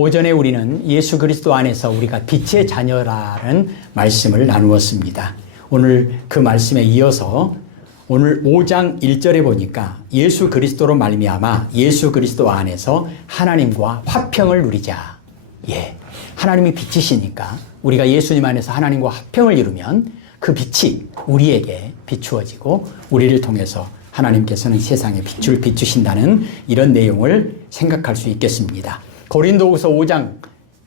오전에 우리는 예수 그리스도 안에서 우리가 빛의 자녀라는 말씀을 나누었습니다. 오늘 그 말씀에 이어서 오늘 5장 1절에 보니까 예수 그리스도로 말미암아 예수 그리스도 안에서 하나님과 화평을 누리자. 예, 하나님이 빛이시니까 우리가 예수님 안에서 하나님과 화평을 이루면 그 빛이 우리에게 비추어지고 우리를 통해서 하나님께서는 세상에 빛을 비추신다는 이런 내용을 생각할 수 있겠습니다. 고린도후서 5장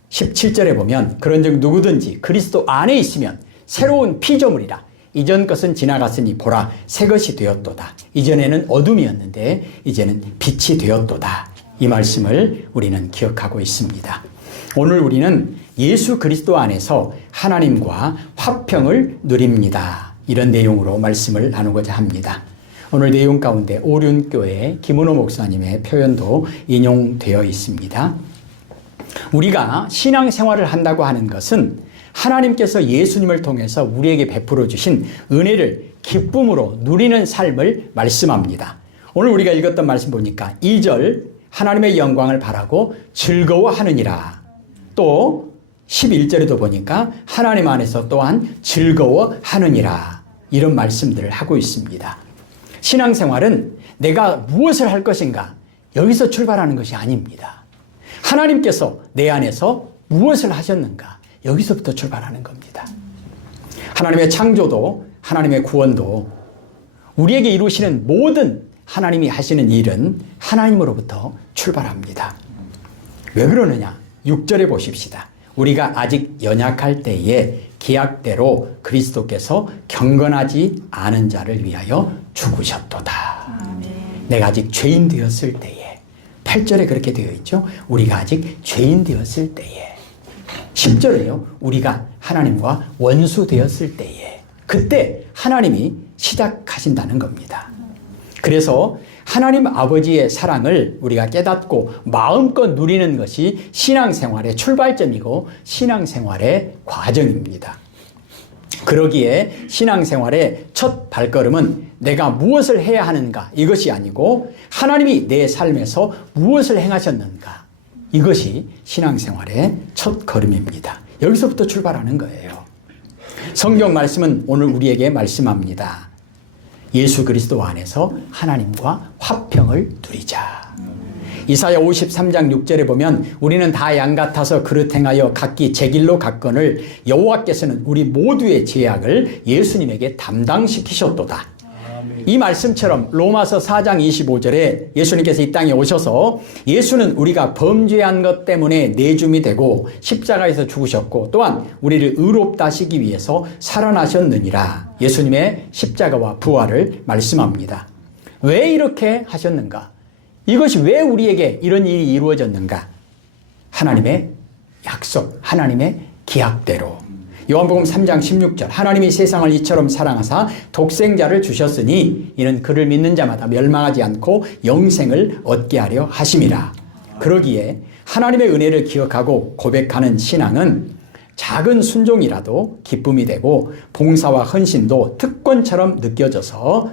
17절에 보면 그런즉 누구든지 그리스도 안에 있으면 새로운 피조물이라. 이전 것은 지나갔으니 보라 새 것이 되었도다. 이전에는 어둠이었는데 이제는 빛이 되었도다. 이 말씀을 우리는 기억하고 있습니다. 오늘 우리는 예수 그리스도 안에서 하나님과 화평을 누립니다. 이런 내용으로 말씀을 나누고자 합니다. 오늘 내용 가운데 오륜교회 김은호 목사님의 표현도 인용되어 있습니다. 우리가 신앙생활을 한다고 하는 것은 하나님께서 예수님을 통해서 우리에게 베풀어 주신 은혜를 기쁨으로 누리는 삶을 말씀합니다. 오늘 우리가 읽었던 말씀 보니까 2절 하나님의 영광을 바라고 즐거워하느니라. 또 11절에도 보니까 하나님 안에서 또한 즐거워하느니라. 이런 말씀들을 하고 있습니다. 신앙생활은 내가 무엇을 할 것인가 여기서 출발하는 것이 아닙니다. 하나님께서 내 안에서 무엇을 하셨는가 여기서부터 출발하는 겁니다. 하나님의 창조도 하나님의 구원도 우리에게 이루시는 모든 하나님이 하시는 일은 하나님으로부터 출발합니다. 왜 그러느냐? 6절에 보십시다. 우리가 아직 연약할 때에 기약대로 그리스도께서 경건하지 않은 자를 위하여 죽으셨도다. 내가 아직 죄인 되었을 때에 8절에 그렇게 되어 있죠. 우리가 아직 죄인 되었을 때에 10절에요. 우리가 하나님과 원수 되었을 때에 그때 하나님이 시작하신다는 겁니다. 그래서 하나님 아버지의 사랑을 우리가 깨닫고 마음껏 누리는 것이 신앙생활의 출발점이고 신앙생활의 과정입니다. 그러기에 신앙생활의 첫 발걸음은 내가 무엇을 해야 하는가 이것이 아니고 하나님이 내 삶에서 무엇을 행하셨는가 이것이 신앙생활의 첫 걸음입니다. 여기서부터 출발하는 거예요. 성경 말씀은 오늘 우리에게 말씀합니다. 예수 그리스도 안에서 하나님과 화평을 누리자. 이사야 53장 6절에 보면 우리는 다 양 같아서 그릇 행하여 각기 제 길로 갔거늘 여호와께서는 우리 모두의 죄악을 예수님에게 담당시키셨도다. 이 말씀처럼 로마서 4장 25절에 예수님께서 이 땅에 오셔서 예수는 우리가 범죄한 것 때문에 내줌이 되고 십자가에서 죽으셨고 또한 우리를 의롭다 하시기 위해서 살아나셨느니라. 예수님의 십자가와 부활을 말씀합니다. 왜 이렇게 하셨는가? 이것이 왜 우리에게 이런 일이 이루어졌는가? 하나님의 약속, 하나님의 기약대로. 요한복음 3장 16절 하나님이 세상을 이처럼 사랑하사 독생자를 주셨으니 이는 그를 믿는 자마다 멸망하지 않고 영생을 얻게 하려 하심이라. 그러기에 하나님의 은혜를 기억하고 고백하는 신앙은 작은 순종이라도 기쁨이 되고 봉사와 헌신도 특권처럼 느껴져서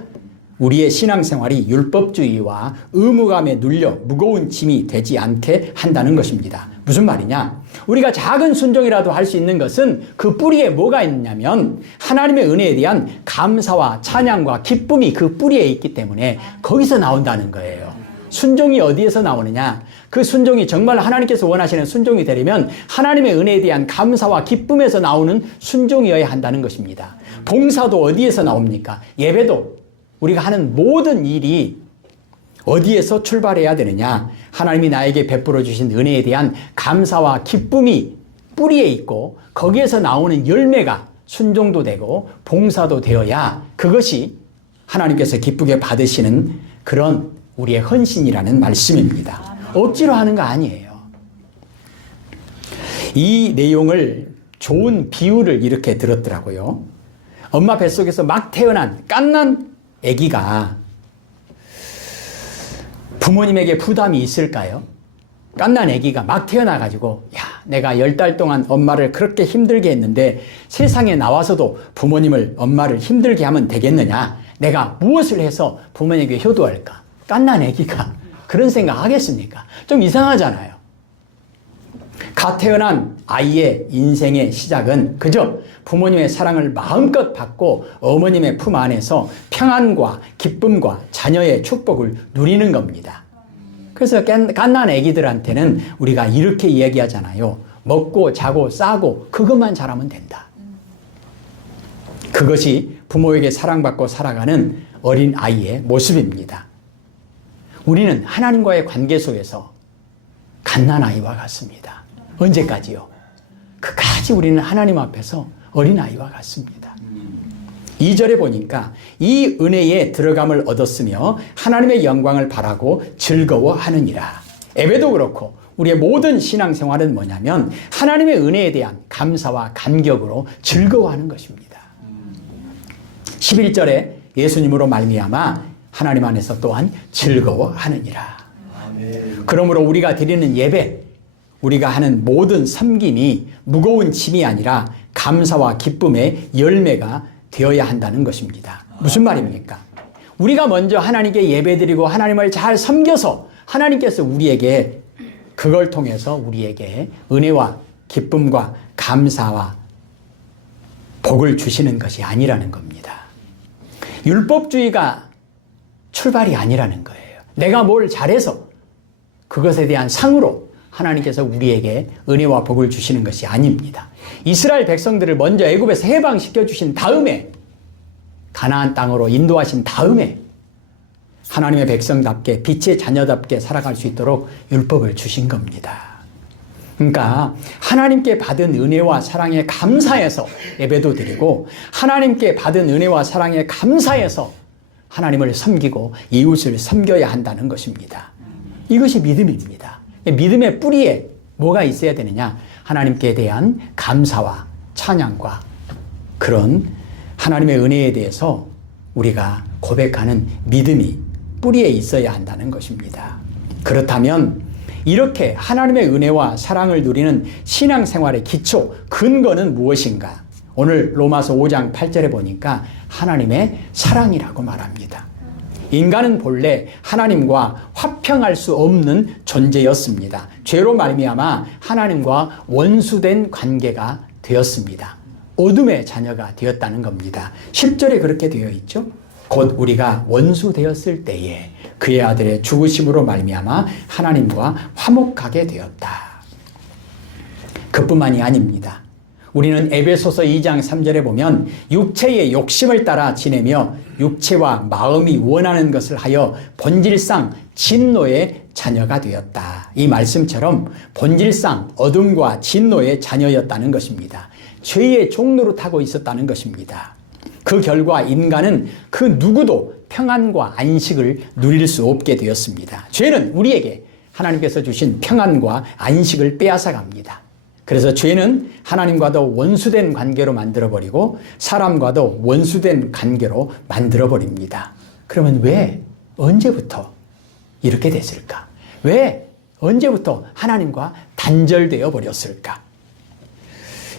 우리의 신앙생활이 율법주의와 의무감에 눌려 무거운 짐이 되지 않게 한다는 것입니다. 무슨 말이냐? 우리가 작은 순종이라도 할 수 있는 것은 그 뿌리에 뭐가 있냐면 하나님의 은혜에 대한 감사와 찬양과 기쁨이 그 뿌리에 있기 때문에 거기서 나온다는 거예요. 순종이 어디에서 나오느냐? 그 순종이 정말 하나님께서 원하시는 순종이 되려면 하나님의 은혜에 대한 감사와 기쁨에서 나오는 순종이어야 한다는 것입니다. 봉사도 어디에서 나옵니까? 예배도 우리가 하는 모든 일이 어디에서 출발해야 되느냐? 하나님이 나에게 베풀어 주신 은혜에 대한 감사와 기쁨이 뿌리에 있고 거기에서 나오는 열매가 순종도 되고 봉사도 되어야 그것이 하나님께서 기쁘게 받으시는 그런 우리의 헌신이라는 말씀입니다. 억지로 하는 거 아니에요. 이 내용을 좋은 비유를 이렇게 들었더라고요. 엄마 뱃속에서 막 태어난 갓난 아기가 부모님에게 부담이 있을까요? 갓난 아기가 막 태어나가지고 야, 내가 10달 동안 엄마를 그렇게 힘들게 했는데 세상에 나와서도 부모님을 엄마를 힘들게 하면 되겠느냐? 내가 무엇을 해서 부모님에게 효도할까? 갓난 아기가 그런 생각 하겠습니까? 좀 이상하잖아요. 갓 태어난 아이의 인생의 시작은 그저 부모님의 사랑을 마음껏 받고 어머님의 품 안에서 평안과 기쁨과 자녀의 축복을 누리는 겁니다. 그래서 갓난 아기들한테는 우리가 이렇게 이야기하잖아요. 먹고 자고 싸고 그것만 잘하면 된다. 그것이 부모에게 사랑받고 살아가는 어린 아이의 모습입니다. 우리는 하나님과의 관계 속에서 갓난아이와 같습니다. 언제까지요? 그까지 우리는 하나님 앞에서 어린아이와 같습니다. 2절에 보니까 이 은혜에 들어감을 얻었으며 하나님의 영광을 바라고 즐거워하느니라. 예배도 그렇고 우리의 모든 신앙생활은 뭐냐면 하나님의 은혜에 대한 감사와 감격으로 즐거워하는 것입니다. 11절에 예수님으로 말미암아 하나님 안에서 또한 즐거워하느니라. 그러므로 우리가 드리는 예배, 우리가 하는 모든 섬김이 무거운 짐이 아니라 감사와 기쁨의 열매가 되어야 한다는 것입니다. 무슨 말입니까? 우리가 먼저 하나님께 예배드리고 하나님을 잘 섬겨서 하나님께서 우리에게 그걸 통해서 우리에게 은혜와 기쁨과 감사와 복을 주시는 것이 아니라는 겁니다. 율법주의가 출발이 아니라는 거예요. 내가 뭘 잘해서 그것에 대한 상으로 하나님께서 우리에게 은혜와 복을 주시는 것이 아닙니다. 이스라엘 백성들을 먼저 애굽에서 해방시켜 주신 다음에 가나안 땅으로 인도하신 다음에 하나님의 백성답게 빛의 자녀답게 살아갈 수 있도록 율법을 주신 겁니다. 그러니까 하나님께 받은 은혜와 사랑에 감사해서 예배도 드리고 하나님께 받은 은혜와 사랑에 감사해서 하나님을 섬기고 이웃을 섬겨야 한다는 것입니다. 이것이 믿음입니다. 믿음의 뿌리에 뭐가 있어야 되느냐? 하나님께 대한 감사와 찬양과 그런 하나님의 은혜에 대해서 우리가 고백하는 믿음이 뿌리에 있어야 한다는 것입니다. 그렇다면 이렇게 하나님의 은혜와 사랑을 누리는 신앙생활의 기초, 근거는 무엇인가? 오늘 로마서 5장 8절에 보니까 하나님의 사랑이라고 말합니다. 인간은 본래 하나님과 화평할 수 없는 존재였습니다. 죄로 말미암아 하나님과 원수된 관계가 되었습니다. 어둠의 자녀가 되었다는 겁니다. 10절에 그렇게 되어 있죠. 곧 우리가 원수 되었을 때에 그의 아들의 죽으심으로 말미암아 하나님과 화목하게 되었다. 그뿐만이 아닙니다. 우리는 에베소서 2장 3절에 보면 육체의 욕심을 따라 지내며 육체와 마음이 원하는 것을 하여 본질상 진노의 자녀가 되었다. 이 말씀처럼 본질상 어둠과 진노의 자녀였다는 것입니다. 죄의 종노릇하고 있었다는 것입니다. 그 결과 인간은 그 누구도 평안과 안식을 누릴 수 없게 되었습니다. 죄는 우리에게 하나님께서 주신 평안과 안식을 빼앗아 갑니다. 그래서 죄는 하나님과도 원수된 관계로 만들어버리고 사람과도 원수된 관계로 만들어버립니다. 그러면 왜 언제부터 이렇게 됐을까? 왜 언제부터 하나님과 단절되어 버렸을까?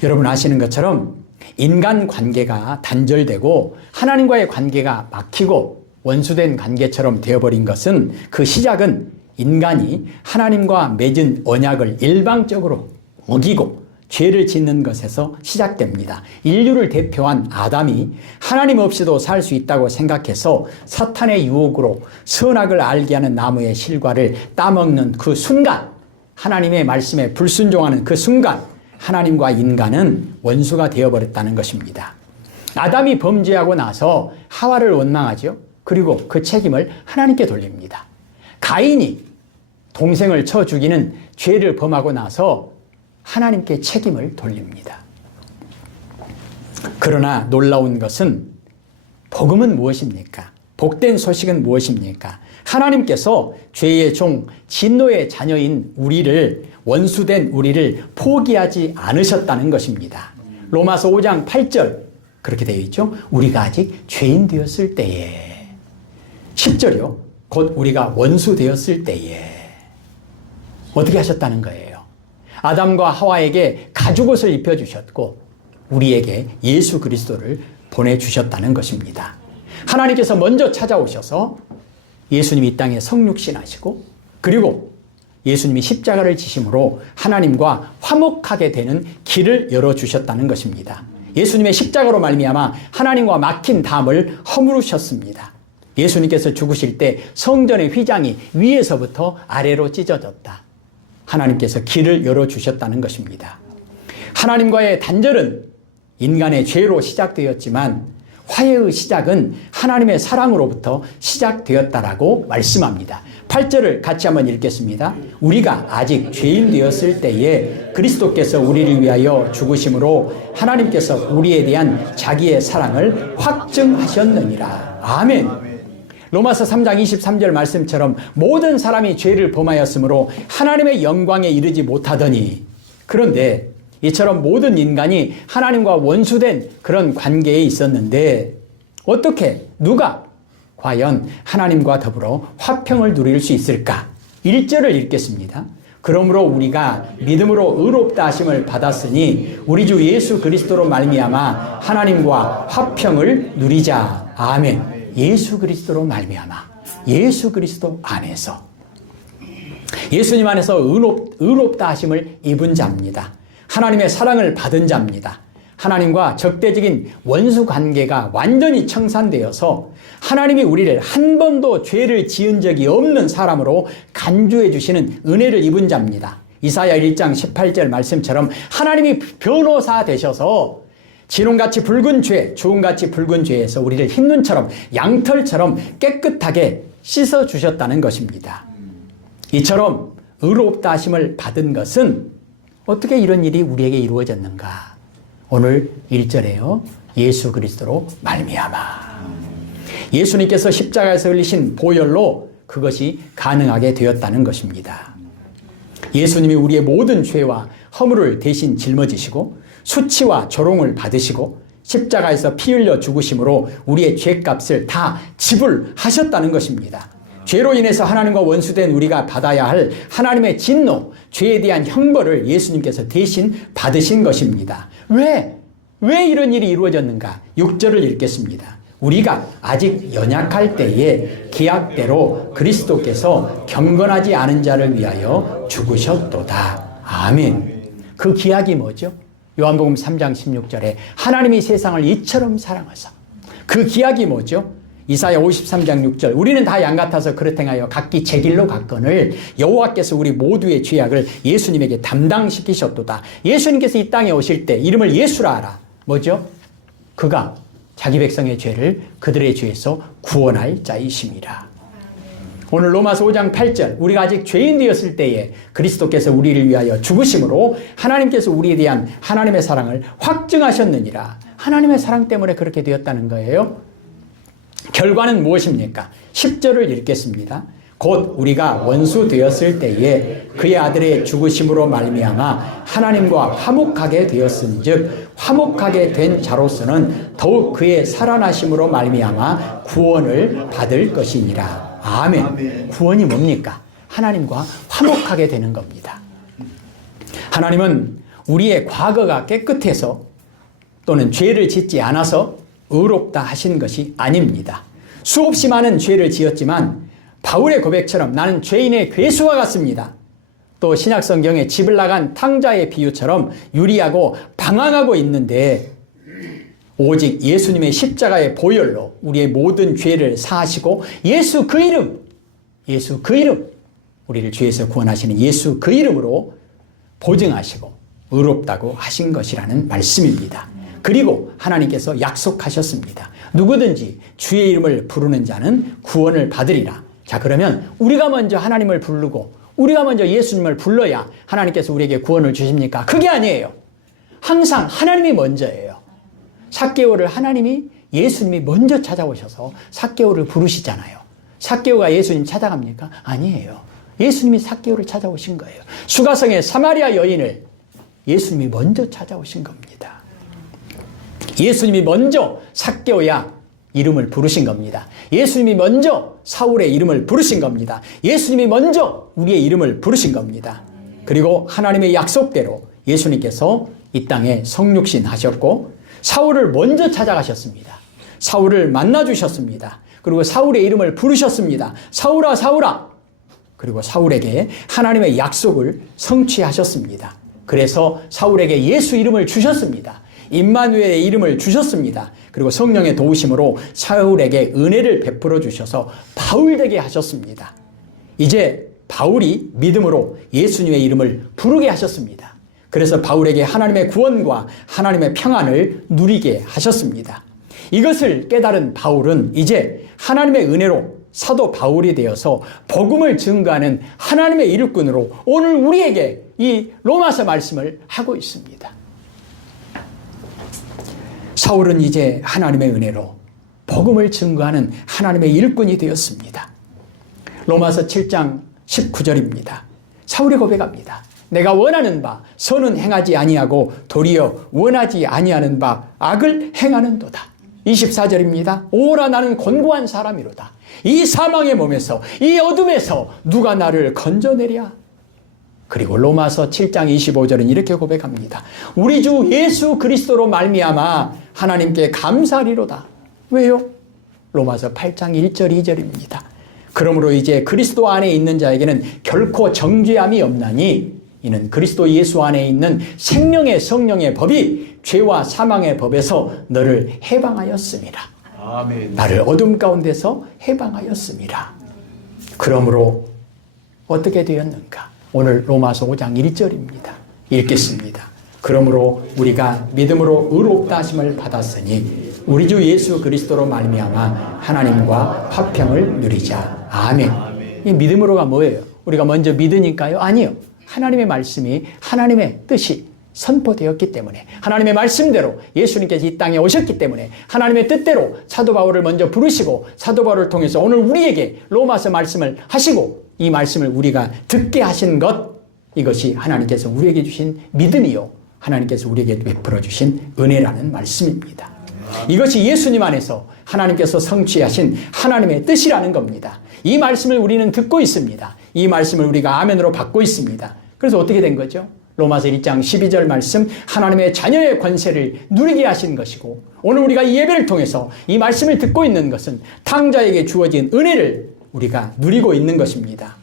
여러분 아시는 것처럼 인간 관계가 단절되고 하나님과의 관계가 막히고 원수된 관계처럼 되어버린 것은 그 시작은 인간이 하나님과 맺은 언약을 일방적으로 어기고 죄를 짓는 것에서 시작됩니다. 인류를 대표한 아담이 하나님 없이도 살 수 있다고 생각해서 사탄의 유혹으로 선악을 알게 하는 나무의 실과를 따먹는 그 순간, 하나님의 말씀에 불순종하는 그 순간 하나님과 인간은 원수가 되어버렸다는 것입니다. 아담이 범죄하고 나서 하와를 원망하죠. 그리고 그 책임을 하나님께 돌립니다. 가인이 동생을 쳐 죽이는 죄를 범하고 나서 하나님께 책임을 돌립니다. 그러나 놀라운 것은 복음은 무엇입니까? 복된 소식은 무엇입니까? 하나님께서 죄의 종, 진노의 자녀인 우리를, 원수된 우리를 포기하지 않으셨다는 것입니다. 로마서 5장 8절 그렇게 되어 있죠. 우리가 아직 죄인 되었을 때에 10절이요. 곧 우리가 원수 되었을 때에 어떻게 하셨다는 거예요? 아담과 하와에게 가죽옷을 입혀주셨고 우리에게 예수 그리스도를 보내주셨다는 것입니다. 하나님께서 먼저 찾아오셔서 예수님이 이 땅에 성육신하시고 그리고 예수님이 십자가를 지심으로 하나님과 화목하게 되는 길을 열어주셨다는 것입니다. 예수님의 십자가로 말미암아 하나님과 막힌 담을 허물으셨습니다. 예수님께서 죽으실 때 성전의 휘장이 위에서부터 아래로 찢어졌다. 하나님께서 길을 열어주셨다는 것입니다. 하나님과의 단절은 인간의 죄로 시작되었지만 화해의 시작은 하나님의 사랑으로부터 시작되었다라고 말씀합니다. 8절을 같이 한번 읽겠습니다. 우리가 아직 죄인 되었을 때에 그리스도께서 우리를 위하여 죽으심으로 하나님께서 우리에 대한 자기의 사랑을 확증하셨느니라. 아멘. 로마서 3장 23절 말씀처럼 모든 사람이 죄를 범하였으므로 하나님의 영광에 이르지 못하더니, 그런데 이처럼 모든 인간이 하나님과 원수된 그런 관계에 있었는데 어떻게 누가 과연 하나님과 더불어 화평을 누릴 수 있을까? 1절을 읽겠습니다. 그러므로 우리가 믿음으로 의롭다 하심을 받았으니 우리 주 예수 그리스도로 말미암아 하나님과 화평을 누리자. 아멘. 예수 그리스도로 말미암아, 예수 그리스도 안에서, 예수님 안에서 의롭다 하심을 입은 자입니다. 하나님의 사랑을 받은 자입니다. 하나님과 적대적인 원수 관계가 완전히 청산되어서 하나님이 우리를 한 번도 죄를 지은 적이 없는 사람으로 간주해 주시는 은혜를 입은 자입니다. 이사야 1장 18절 말씀처럼 하나님이 변호사 되셔서 진홍같이 붉은 죄, 주홍같이 붉은 죄에서 우리를 흰눈처럼 양털처럼 깨끗하게 씻어주셨다는 것입니다. 이처럼 의롭다 하심을 받은 것은 어떻게 이런 일이 우리에게 이루어졌는가? 오늘 1절에요. 예수 그리스도로 말미암아. 예수님께서 십자가에서 흘리신 보혈로 그것이 가능하게 되었다는 것입니다. 예수님이 우리의 모든 죄와 허물을 대신 짊어지시고 수치와 조롱을 받으시고 십자가에서 피 흘려 죽으심으로 우리의 죄값을 다 지불하셨다는 것입니다. 죄로 인해서 하나님과 원수된 우리가 받아야 할 하나님의 진노, 죄에 대한 형벌을 예수님께서 대신 받으신 것입니다. 왜 이런 일이 이루어졌는가? 6절을 읽겠습니다. 우리가 아직 연약할 때에 계약대로 그리스도께서 경건하지 않은 자를 위하여 죽으셨도다. 아멘. 그 계약이 뭐죠? 요한복음 3장 16절에 하나님이 세상을 이처럼 사랑하사. 그 계약이 뭐죠? 이사야 53장 6절 우리는 다 양 같아서 그릇 행하여 각기 제 길로 갔거늘 여호와께서 우리 모두의 죄악을 예수님에게 담당시키셨도다. 예수님께서 이 땅에 오실 때 이름을 예수라 하라. 뭐죠? 그가 자기 백성의 죄를 그들의 죄에서 구원할 자이심이라. 오늘 로마서 5장 8절 우리가 아직 죄인 되었을 때에 그리스도께서 우리를 위하여 죽으심으로 하나님께서 우리에 대한 하나님의 사랑을 확증하셨느니라. 하나님의 사랑 때문에 그렇게 되었다는 거예요. 결과는 무엇입니까? 10절을 읽겠습니다. 곧 우리가 원수 되었을 때에 그의 아들의 죽으심으로 말미암아 하나님과 화목하게 되었은즉 화목하게 된 자로서는 더욱 그의 살아나심으로 말미암아 구원을 받을 것이니라. 아멘. 구원이 뭡니까? 하나님과 화목하게 되는 겁니다. 하나님은 우리의 과거가 깨끗해서 또는 죄를 짓지 않아서 의롭다 하신 것이 아닙니다. 수없이 많은 죄를 지었지만 바울의 고백처럼 나는 죄인의 괴수와 같습니다. 또 신약성경에 집을 나간 탕자의 비유처럼 유리하고 방황하고 있는데 오직 예수님의 십자가의 보혈로 우리의 모든 죄를 사하시고 예수 그 이름 우리를 죄에서 구원하시는 예수 그 이름으로 보증하시고 의롭다고 하신 것이라는 말씀입니다. 그리고 하나님께서 약속하셨습니다. 누구든지 주의 이름을 부르는 자는 구원을 받으리라. 자, 그러면 우리가 먼저 하나님을 부르고 우리가 먼저 예수님을 불러야 하나님께서 우리에게 구원을 주십니까? 그게 아니에요. 항상 하나님이 먼저예요. 삭개오를 예수님이 먼저 찾아오셔서 삭개오를 부르시잖아요. 삭개오가 예수님 찾아갑니까? 아니에요. 예수님이 삭개오를 찾아오신 거예요. 수가성의 사마리아 여인을 예수님이 먼저 찾아오신 겁니다. 예수님이 먼저 삭개오야 이름을 부르신 겁니다. 예수님이 먼저 사울의 이름을 부르신 겁니다. 예수님이 먼저 우리의 이름을 부르신 겁니다. 그리고 하나님의 약속대로 예수님께서 이 땅에 성육신 하셨고 사울을 먼저 찾아가셨습니다. 사울을 만나주셨습니다. 그리고 사울의 이름을 부르셨습니다. 사울아 사울아. 그리고 사울에게 하나님의 약속을 성취하셨습니다. 그래서 사울에게 예수 이름을 주셨습니다. 임마누엘의 이름을 주셨습니다. 그리고 성령의 도우심으로 사울에게 은혜를 베풀어 주셔서 바울 되게 하셨습니다. 이제 바울이 믿음으로 예수님의 이름을 부르게 하셨습니다. 그래서 바울에게 하나님의 구원과 하나님의 평안을 누리게 하셨습니다. 이것을 깨달은 바울은 이제 하나님의 은혜로 사도 바울이 되어서 복음을 증거하는 하나님의 일꾼으로 오늘 우리에게 이 로마서 말씀을 하고 있습니다. 사울은 이제 하나님의 은혜로 복음을 증거하는 하나님의 일꾼이 되었습니다. 로마서 7장 19절입니다. 사울이 고백합니다. 내가 원하는 바 선은 행하지 아니하고 도리어 원하지 아니하는 바 악을 행하는도다. 24절입니다. 오라 나는 곤고한 사람이로다. 이 사망의 몸에서 이 어둠에서 누가 나를 건져내랴. 그리고 로마서 7장 25절은 이렇게 고백합니다. 우리 주 예수 그리스도로 말미암아 하나님께 감사하리로다. 왜요? 로마서 8장 1절 2절입니다. 그러므로 이제 그리스도 안에 있는 자에게는 결코 정죄함이 없나니 이는 그리스도 예수 안에 있는 생명의 성령의 법이 죄와 사망의 법에서 너를 해방하였습니다. 아멘. 나를 어둠 가운데서 해방하였습니다. 그러므로 어떻게 되었는가? 오늘 로마서 5장 1절입니다. 읽겠습니다. 그러므로 우리가 믿음으로 의롭다 하심을 받았으니 우리 주 예수 그리스도로 말미암아 하나님과 화평을 누리자. 아멘. 이 믿음으로가 뭐예요? 우리가 먼저 믿으니까요? 아니요. 하나님의 말씀이 하나님의 뜻이 선포되었기 때문에 하나님의 말씀대로 예수님께서 이 땅에 오셨기 때문에 하나님의 뜻대로 사도 바울을 먼저 부르시고 사도 바울을 통해서 오늘 우리에게 로마서 말씀을 하시고 이 말씀을 우리가 듣게 하신 것, 이것이 하나님께서 우리에게 주신 믿음이요 하나님께서 우리에게 베풀어 주신 은혜라는 말씀입니다. 이것이 예수님 안에서 하나님께서 성취하신 하나님의 뜻이라는 겁니다. 이 말씀을 우리는 듣고 있습니다. 이 말씀을 우리가 아멘으로 받고 있습니다. 그래서 어떻게 된 거죠? 로마서 1장 12절 말씀, 하나님의 자녀의 권세를 누리게 하신 것이고 오늘 우리가 이 예배를 통해서 이 말씀을 듣고 있는 것은 탕자에게 주어진 은혜를 우리가 누리고 있는 것입니다.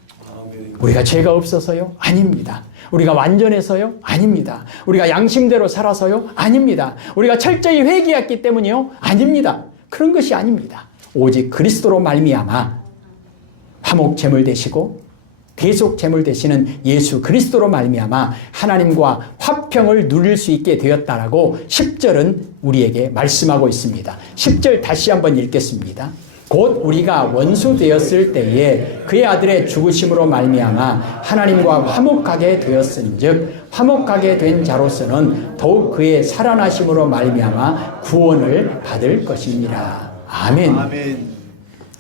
우리가 죄가 없어서요? 아닙니다. 우리가 완전해서요? 아닙니다. 우리가 양심대로 살아서요? 아닙니다. 우리가 철저히 회개했기 때문이요? 아닙니다. 그런 것이 아닙니다. 오직 그리스도로 말미암아 화목 제물 되시고 대속 제물 되시는 예수 그리스도로 말미암아 하나님과 화평을 누릴 수 있게 되었다라고 10절은 우리에게 말씀하고 있습니다. 10절 다시 한번 읽겠습니다. 곧 우리가 원수 되었을 때에 그의 아들의 죽으심으로 말미암아 하나님과 화목하게 되었은즉 화목하게 된 자로서는 더욱 그의 살아나심으로 말미암아 구원을 받을 것입니다. 아멘. 아멘.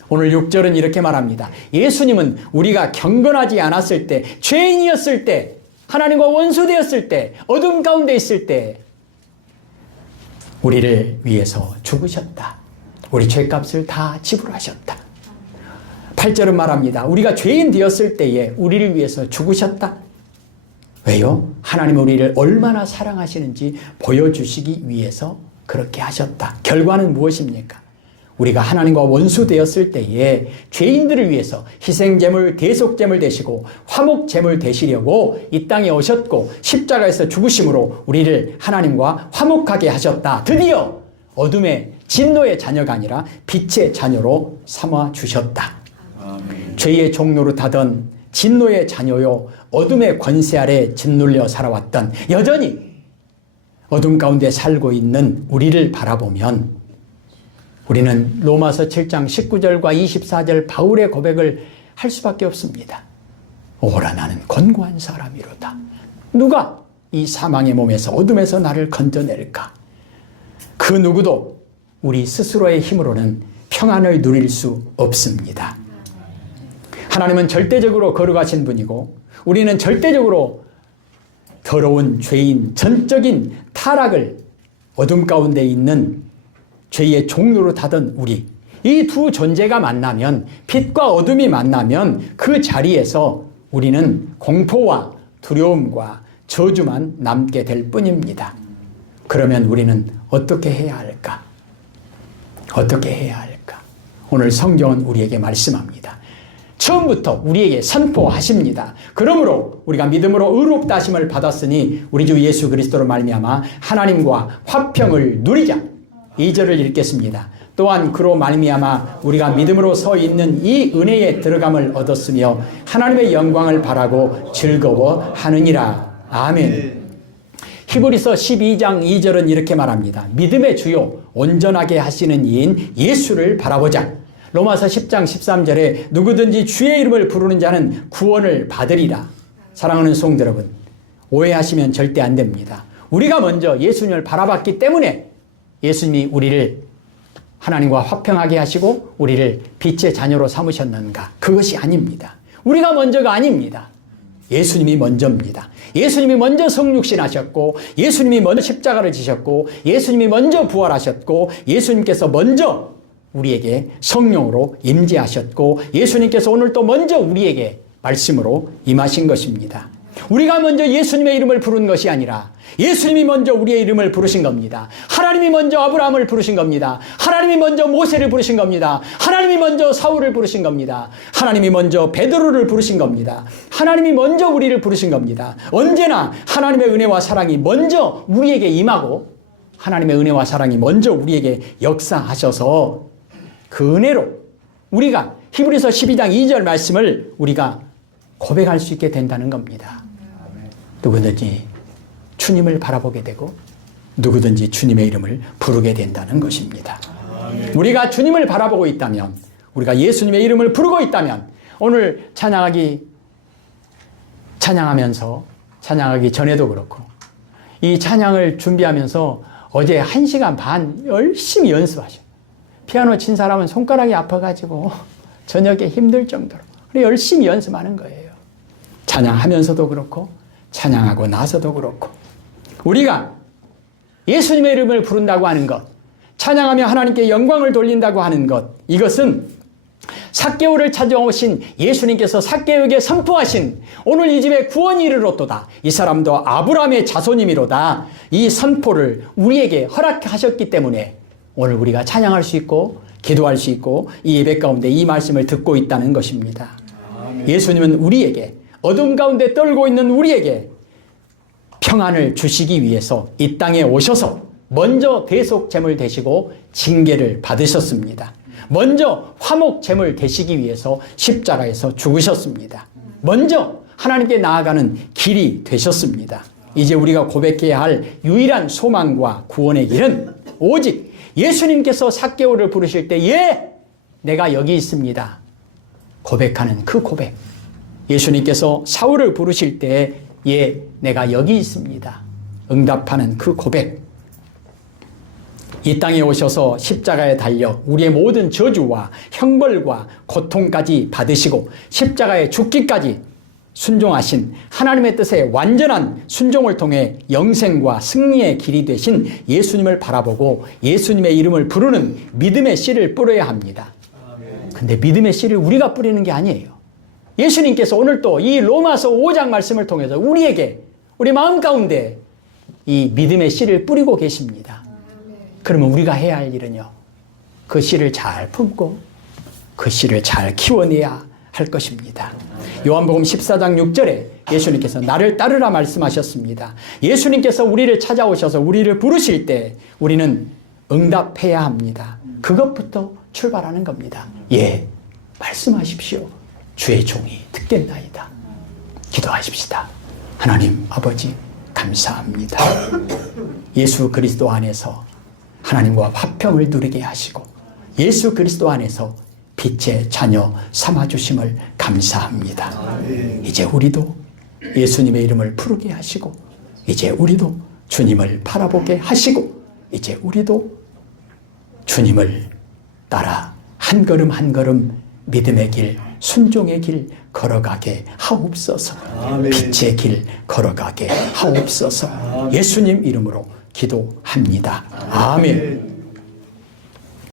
오늘 6절은 이렇게 말합니다. 예수님은 우리가 경건하지 않았을 때, 죄인이었을 때, 하나님과 원수되었을 때, 어둠 가운데 있을 때 우리를 위해서 죽으셨다. 우리 죄값을 다 지불하셨다. 8절은 말합니다. 우리가 죄인 되었을 때에 우리를 위해서 죽으셨다. 왜요? 하나님은 우리를 얼마나 사랑하시는지 보여주시기 위해서 그렇게 하셨다. 결과는 무엇입니까? 우리가 하나님과 원수 되었을 때에 죄인들을 위해서 희생제물, 대속제물 되시고 화목제물 되시려고 이 땅에 오셨고 십자가에서 죽으심으로 우리를 하나님과 화목하게 하셨다. 드디어 어둠의 진노의 자녀가 아니라 빛의 자녀로 삼아 주셨다. 아멘. 죄의 종로로 타던 진노의 자녀요 어둠의 권세 아래 짓눌려 살아왔던 여전히 어둠 가운데 살고 있는 우리를 바라보면 우리는 로마서 7장 19절과 24절 바울의 고백을 할 수밖에 없습니다. 오라 나는 곤고한 사람이로다. 누가 이 사망의 몸에서 어둠에서 나를 건져낼까? 그 누구도 우리 스스로의 힘으로는 평안을 누릴 수 없습니다. 하나님은 절대적으로 거룩하신 분이고 우리는 절대적으로 더러운 죄인, 전적인 타락을 어둠 가운데 있는 죄의 종로로 타던 우리, 이 두 존재가 만나면, 빛과 어둠이 만나면 그 자리에서 우리는 공포와 두려움과 저주만 남게 될 뿐입니다. 그러면 우리는 어떻게 해야 할까? 어떻게 해야 할까? 오늘 성경은 우리에게 말씀합니다. 처음부터 우리에게 선포하십니다. 그러므로 우리가 믿음으로 의롭다 하심을 받았으니 우리 주 예수 그리스도로 말미암아 하나님과 화평을 누리자. 2절을 읽겠습니다. 또한 그로 말미암아 우리가 믿음으로 서 있는 이 은혜에 들어감을 얻었으며 하나님의 영광을 바라고 즐거워하느니라. 아멘. 히브리서 12장 2절은 이렇게 말합니다. 믿음의 주요 온전하게 하시는 이인 예수를 바라보자. 로마서 10장 13절에 누구든지 주의 이름을 부르는 자는 구원을 받으리라. 사랑하는 성도 여러분, 오해하시면 절대 안 됩니다. 우리가 먼저 예수님을 바라봤기 때문에 예수님이 우리를 하나님과 화평하게 하시고 우리를 빛의 자녀로 삼으셨는가? 그것이 아닙니다. 우리가 먼저가 아닙니다. 예수님이 먼저입니다. 예수님이 먼저 성육신하셨고 예수님이 먼저 십자가를 지셨고 예수님이 먼저 부활하셨고 예수님께서 먼저 우리에게 성령으로 임재하셨고 예수님께서 오늘 또 먼저 우리에게 말씀으로 임하신 것입니다. 우리가 먼저 예수님의 이름을 부른 것이 아니라 예수님이 먼저 우리의 이름을 부르신 겁니다. 하나님이 먼저 아브라함을 부르신 겁니다. 하나님이 먼저 모세를 부르신 겁니다. 하나님이 먼저 사울을 부르신 겁니다. 하나님이 먼저 베드로를 부르신 겁니다. 하나님이 먼저 우리를 부르신 겁니다. 언제나 하나님의 은혜와 사랑이 먼저 우리에게 임하고 하나님의 은혜와 사랑이 먼저 우리에게 역사하셔서 그 은혜로 우리가 히브리서 12장 2절 말씀을 우리가 고백할 수 있게 된다는 겁니다. 누구든지 주님을 바라보게 되고 누구든지 주님의 이름을 부르게 된다는 것입니다. 우리가 주님을 바라보고 있다면, 우리가 예수님의 이름을 부르고 있다면, 오늘 찬양하기 전에도 그렇고 이 찬양을 준비하면서 어제 1시간 반 열심히 연습하셨어요. 피아노 친 사람은 손가락이 아파가지고 저녁에 힘들 정도로 열심히 연습하는 거예요. 찬양하면서도 그렇고 찬양하고 나서도 그렇고 우리가 예수님의 이름을 부른다고 하는 것, 찬양하며 하나님께 영광을 돌린다고 하는 것, 이것은 삭개오를 찾아오신 예수님께서 삭개오에게 선포하신 오늘 이 집에 구원이 이르렀도다. 이 사람도 아브라함의 자손이미로다. 이 선포를 우리에게 허락하셨기 때문에 오늘 우리가 찬양할 수 있고 기도할 수 있고 이 예배 가운데 이 말씀을 듣고 있다는 것입니다. 예수님은 우리에게 어둠 가운데 떨고 있는 우리에게 평안을 주시기 위해서 이 땅에 오셔서 먼저 대속제물 되시고 징계를 받으셨습니다. 먼저 화목제물 되시기 위해서 십자가에서 죽으셨습니다. 먼저 하나님께 나아가는 길이 되셨습니다. 이제 우리가 고백해야 할 유일한 소망과 구원의 길은 오직 예수님께서 삭개오를 부르실 때 예, 내가 여기 있습니다. 고백하는 그 고백. 예수님께서 사울을 부르실 때 예, 내가 여기 있습니다. 응답하는 그 고백. 이 땅에 오셔서 십자가에 달려 우리의 모든 저주와 형벌과 고통까지 받으시고 십자가에 죽기까지 순종하신 하나님의 뜻에 완전한 순종을 통해 영생과 승리의 길이 되신 예수님을 바라보고 예수님의 이름을 부르는 믿음의 씨를 뿌려야 합니다. 근데 믿음의 씨를 우리가 뿌리는 게 아니에요. 예수님께서 오늘 또 이 로마서 5장 말씀을 통해서 우리에게 우리 마음 가운데 이 믿음의 씨를 뿌리고 계십니다. 그러면 우리가 해야 할 일은요, 그 씨를 잘 품고 그 씨를 잘 키워내야 할 것입니다. 요한복음 14장 6절에 예수님께서 나를 따르라 말씀하셨습니다. 예수님께서 우리를 찾아오셔서 우리를 부르실 때 우리는 응답해야 합니다. 그것부터 출발하는 겁니다. 예, 말씀하십시오. 주의 종이 듣겠나이다. 기도하십시다. 하나님 아버지 감사합니다. 예수 그리스도 안에서 하나님과 화평을 누리게 하시고 예수 그리스도 안에서 빛의 자녀 삼아주심을 감사합니다. 이제 우리도 예수님의 이름을 부르게 하시고 이제 우리도 주님을 바라보게 하시고 이제 우리도 주님을 따라 한 걸음 한 걸음 믿음의 길, 순종의 길 걸어가게 하옵소서. 빛의 길 걸어가게 하옵소서. 예수님 이름으로 기도합니다. 아멘.